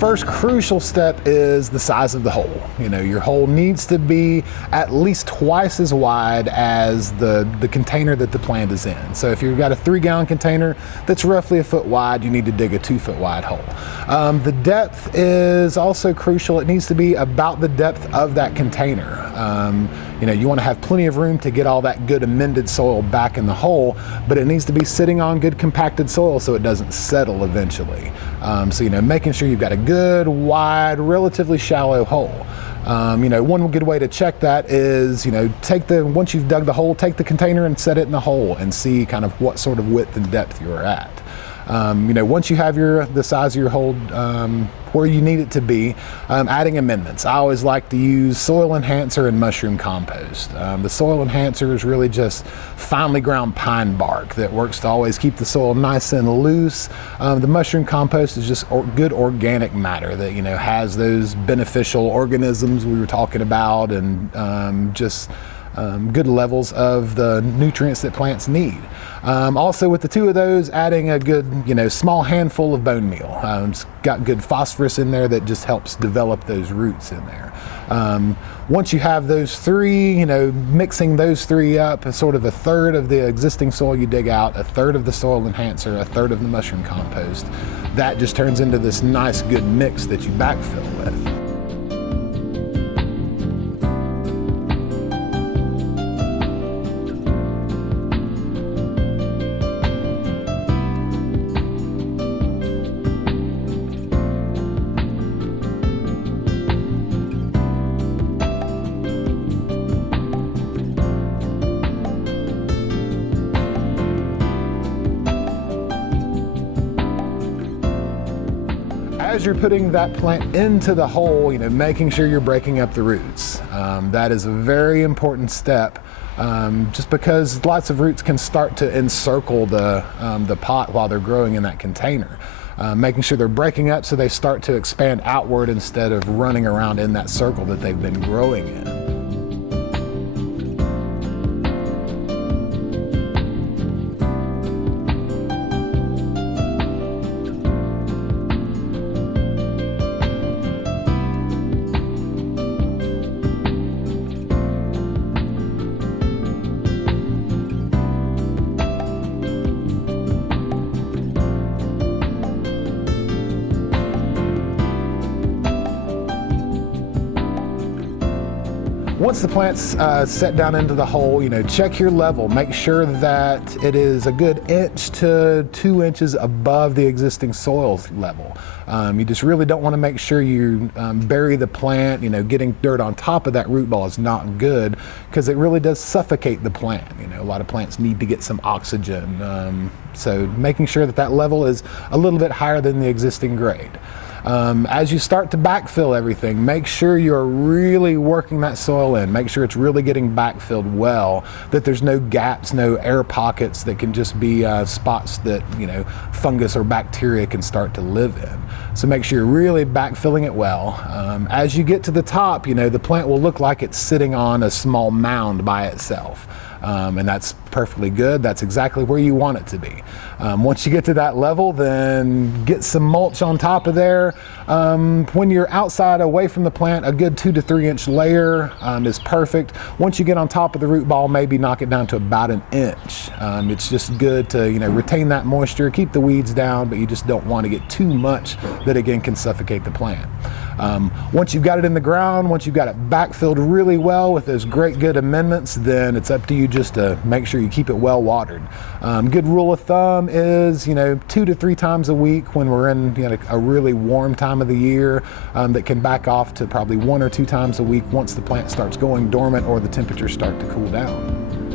first crucial step is the size of the hole. Your hole needs to be at least twice as wide as the container that the plant is in. So if you've got a 3-gallon container that's roughly a foot wide, you need to dig a 2-foot wide hole. The depth is also crucial. It needs to be about the depth of that container. You want to have plenty of room to get all that good amended soil back in the hole, but it needs to be sitting on good compacted soil so it doesn't settle eventually. Making sure you've got a good, wide, relatively shallow hole. One good way to check that is, once you've dug the hole, take the container and set it in the hole and see kind of what sort of width and depth you're at. Once you have the size of your hole where you need it to be, adding amendments. I always like to use soil enhancer and mushroom compost. The soil enhancer is really just finely ground pine bark that works to always keep the soil nice and loose. The mushroom compost is just good organic matter that has those beneficial organisms we were talking about, and good levels of the nutrients that plants need. Also with the two of those, adding a good small handful of bone meal. It's got good phosphorus in there that just helps develop those roots in there. Once you have those three, mixing those three up, sort of a third of the existing soil you dig out, a third of the soil enhancer, a third of the mushroom compost, that just turns into this nice good mix that you backfill with. As you're putting that plant into the hole, making sure you're breaking up the roots. That is a very important step, just because lots of roots can start to encircle the pot while they're growing in that container. Making sure they're breaking up so they start to expand outward instead of running around in that circle that they've been growing in. Once the plant's set down into the hole, check your level. Make sure that it is a good 1 to 2 inches above the existing soil level. You just really don't want to make sure you bury the plant. Getting dirt on top of that root ball is not good because it really does suffocate the plant. A lot of plants need to get some oxygen. So making sure that level is a little bit higher than the existing grade. As you start to backfill everything, make sure you're really working that soil in. Make sure it's really getting backfilled well, that there's no gaps, no air pockets that can just be spots that fungus or bacteria can start to live in. So make sure you're really backfilling it well. As you get to the top, the plant will look like it's sitting on a small mound by itself. And that's perfectly good. That's exactly where you want it to be. Once you get to that level, then get some mulch on top of there. When you're outside away from the plant, a good 2 to 3 inch layer is perfect. Once you get on top of the root ball, maybe knock it down to about 1 inch. It's just good to retain that moisture, keep the weeds down, but you just don't want to get too much that again can suffocate the plant. Once you've got it in the ground, once you've got it backfilled really well with those great good amendments, then it's up to you just to make sure you keep it well watered. Good rule of thumb is 2 to 3 times a week when we're in a really warm time of the year, that can back off to probably 1 or 2 times a week once the plant starts going dormant or the temperatures start to cool down.